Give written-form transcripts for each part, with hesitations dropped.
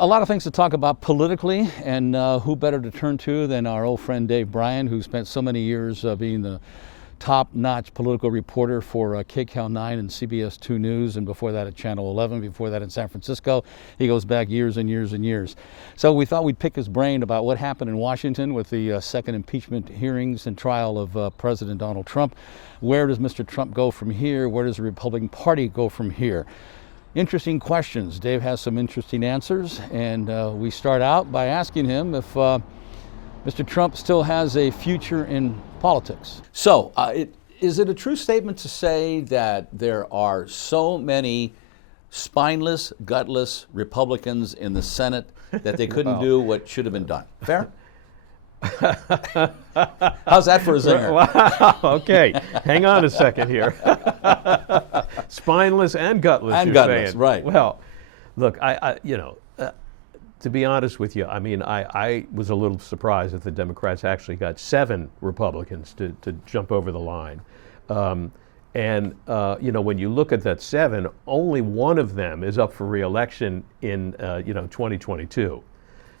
A lot of things to talk about politically, and who better to turn to than our old friend Dave Bryan, who spent so many years being the top-notch political reporter for KCAL 9 and CBS 2 News, and before that at Channel 11, before that in San Francisco. He goes back years and years and years. So we thought we'd pick his brain about what happened in Washington with the second impeachment hearings and trial of President Donald Trump. Where does Mr. Trump go from here? Where does the Republican Party go from here? Interesting questions. Dave has some interesting answers, and we start out by asking him if Mr. Trump still has a future in politics. So, is it a true statement to say that there are so many spineless, gutless Republicans in the Senate that they couldn't do what should have been done? Fair? How's that for a zinger? Wow, okay. Hang on a second here. Spineless and gutless, And you're gutless, saying. right. Well, look, to be honest with you, I mean, I was a little surprised that the Democrats actually got 7 Republicans to jump over the line. When you look at that 7, only one of them is up for re-election in 2022.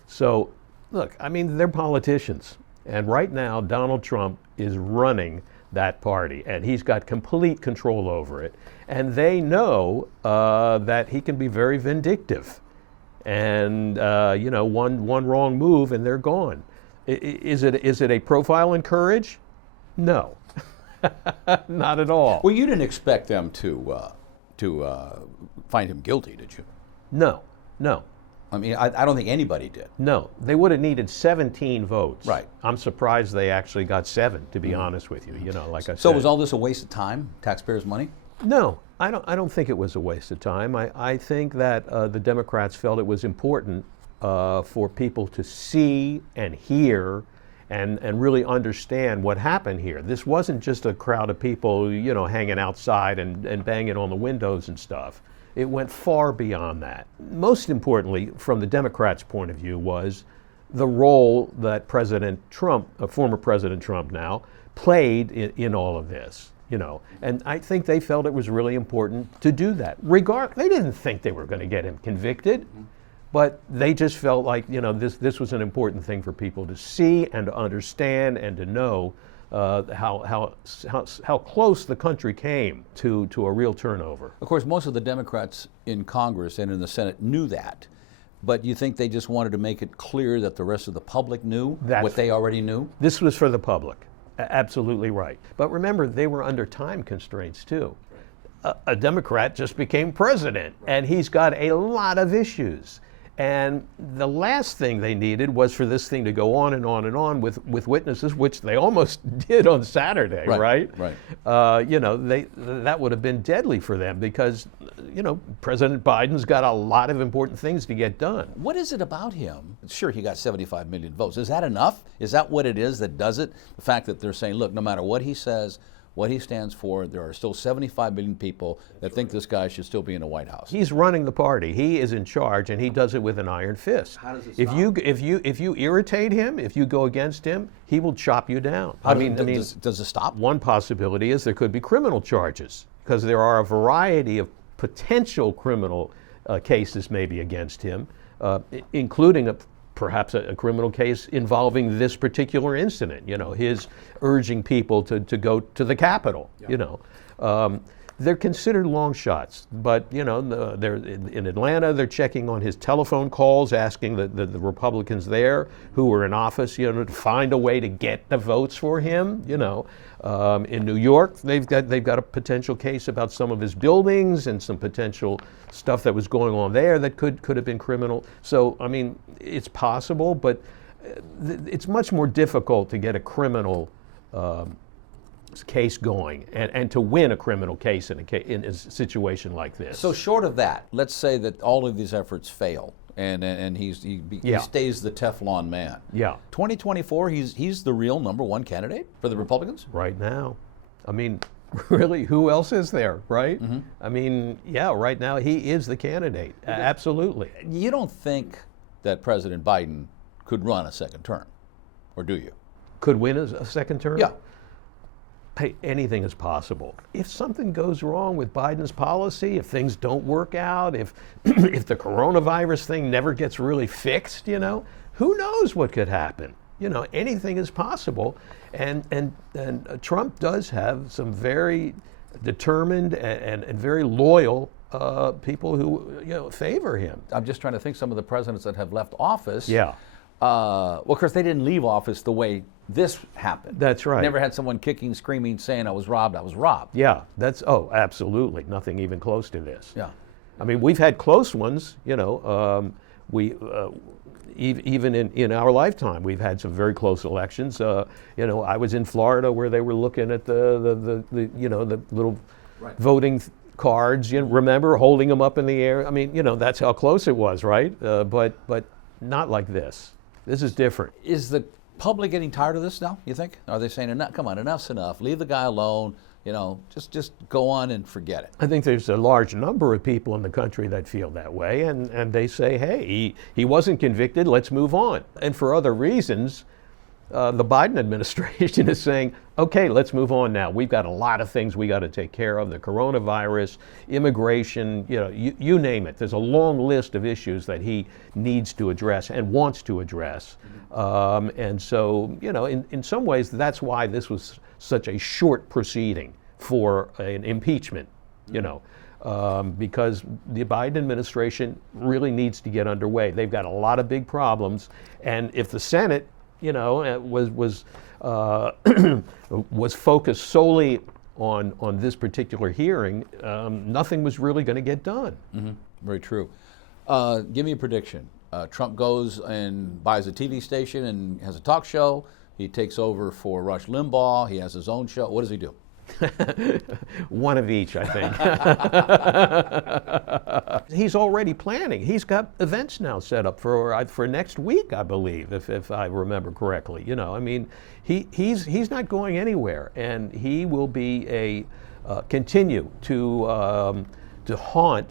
So, look, I mean, they're politicians. And right now, Donald Trump is running that party, and he's got complete control over it. And they know that he can be very vindictive. And, one wrong move and they're gone. Is it a profile in courage? No, not at all. Well, you didn't expect them to find him guilty, did you? No. I mean, I don't think anybody did. No, they would have needed 17 votes. Right. I'm surprised they actually got 7, to be honest with you. Like I said. So was all this a waste of time, taxpayers' money? No, I don't think it was a waste of time. I think that the Democrats felt it was important for people to see and hear and really understand what happened here. This wasn't just a crowd of people, hanging outside and banging on the windows and stuff. It went far beyond that. Most importantly, from the Democrats' point of view, was the role that President Trump, former President Trump now, played in all of this. And I think they felt it was really important to do that. They didn't think they were going to get him convicted, but they just felt like, this was an important thing for people to see and to understand and to know how close the country came to a real turnover. Of course, most of the Democrats in Congress and in the Senate knew that, but you think they just wanted to make it clear that the rest of the public knew what they already knew? This was for the public. Absolutely right. But remember, they were under time constraints too. A Democrat just became president, and he's got a lot of issues. And the last thing they needed was for this thing to go on and on and on with witnesses, which they almost did on Saturday, right? Right. That would have been deadly for them because, President Biden's got a lot of important things to get done. What is it about him? Sure, he got 75 million votes. Is that enough? Is that what it is that does it? The fact that they're saying, look, no matter what he says, what he stands for, there are still 75 million people that think this guy should still be in the White House. He's running the party. He is in charge, and he does it with an iron fist. How does it If stop? if you irritate him, if you go against him, he will chop you down. Does it stop? One possibility is there could be criminal charges because there are a variety of potential criminal cases maybe against him, including perhaps a criminal case involving this particular incident, his urging people to go to the Capitol, They're considered long shots, but, they're in Atlanta, they're checking on his telephone calls, asking the Republicans there who were in office, to find a way to get the votes for him, In New York, they've got a potential case about some of his buildings and some potential stuff that was going on there that could have been criminal. So, it's possible, but it's much more difficult to get a criminal case going and to win a criminal case in a situation like this. So short of that, let's say that all of these efforts fail and he stays the Teflon man. Yeah. 2024, he's the real number one candidate for the Republicans? Right now. Really, who else is there, right? Mm-hmm. Right now he is the candidate. Absolutely. You don't think that President Biden could run a second term, or do you? Could win a second term? Yeah. Hey, anything is possible. If something goes wrong with Biden's policy, if things don't work out, if if the coronavirus thing never gets really fixed, who knows what could happen? Anything is possible. And Trump does have some very determined and very loyal people who favor him. I'm just trying to think some of the presidents that have left office. Yeah. Well, of course, they didn't leave office the way this happened. That's right. Never had someone kicking, screaming, saying, I was robbed, I was robbed. Yeah, absolutely. Nothing even close to this. Yeah. I mean, we've had close ones, even in our lifetime, we've had some very close elections. I was in Florida where they were looking at the little Right. voting cards, remember, holding them up in the air. I mean, that's how close it was, right? But not like this. This is different. Is the public getting tired of this now, you think? Are they saying, come on, enough's enough, leave the guy alone, just go on and forget it? I think there's a large number of people in the country that feel that way, and they say, hey, he wasn't convicted, let's move on. And for other reasons, the Biden administration is saying, okay, let's move on now. We've got a lot of things we got to take care of, the coronavirus, immigration, you name it. There's a long list of issues that he needs to address and wants to address. And so, in some ways, that's why this was such a short proceeding for an impeachment, because the Biden administration really needs to get underway. They've got a lot of big problems, and if the Senate was focused solely on this particular hearing, nothing was really going to get done. Mm-hmm. Very true. Give me a prediction. Trump goes and buys a TV station and has a talk show. He takes over for Rush Limbaugh. He has his own show. What does he do? One of each, I think. He's already planning. He's got events now set up for next week, I believe, if I remember correctly. He's not going anywhere, and he will be continue to haunt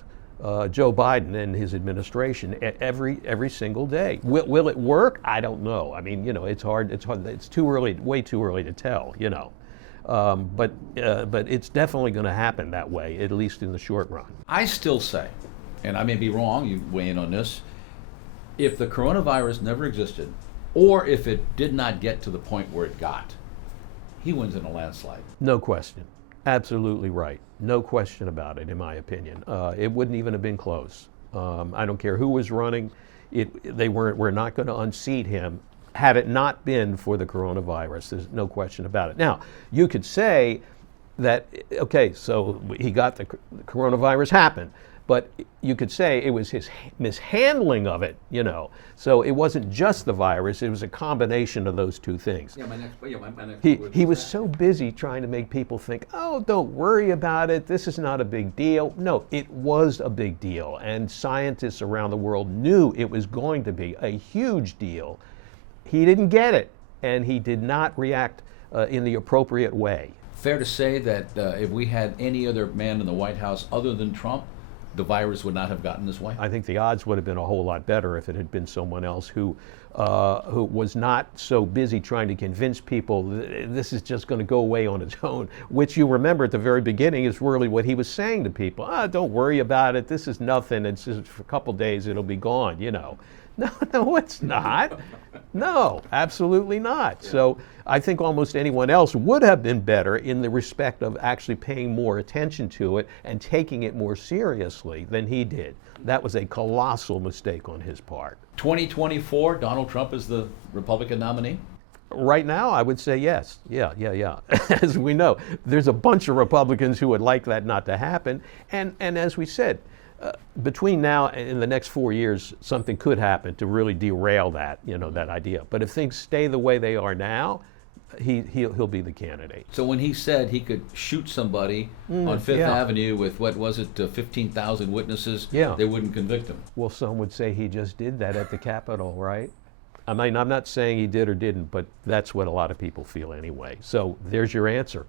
Joe Biden and his administration every single day. Will it work? I don't know. I mean, it's hard. It's too early, way too early to tell. But it's definitely going to happen that way, at least in the short run. I still say, and I may be wrong, you weigh in on this, if the coronavirus never existed, or if it did not get to the point where it got, he wins in a landslide. No question. Absolutely right. No question about it, in my opinion. It wouldn't even have been close. I don't care who was running. We're not going to unseat him had it not been for the coronavirus. There's no question about it. Now, you could say that, okay, so he got the coronavirus happened, but you could say it was his mishandling of it, So it wasn't just the virus, it was a combination of those two things. My next He was so busy trying to make people think, oh, don't worry about it, this is not a big deal. No, it was a big deal, and scientists around the world knew it was going to be a huge deal. He didn't get it, and he did not react in the appropriate way. Fair to say that if we had any other man in the White House other than Trump, the virus would not have gotten this way? I think the odds would have been a whole lot better if it had been someone else who was not so busy trying to convince people this is just going to go away on its own, which you remember at the very beginning is really what he was saying to people. Don't worry about it. This is nothing. It's just for a couple days it'll be gone, No, it's not. No, absolutely not. Yeah. So I think almost anyone else would have been better in the respect of actually paying more attention to it and taking it more seriously than he did. That was a colossal mistake on his part. 2024, Donald Trump is the Republican nominee? Right now, I would say yes. Yeah. As we know, there's a bunch of Republicans who would like that not to happen. And as we said, between now and in the next 4 years, something could happen to really derail that, that idea. But if things stay the way they are now, he'll be the candidate. So when he said he could shoot somebody on Fifth Avenue with, 15,000 witnesses, they wouldn't convict him. Well, some would say he just did that at the Capitol, right? I mean, I'm not saying he did or didn't, but that's what a lot of people feel anyway. So there's your answer.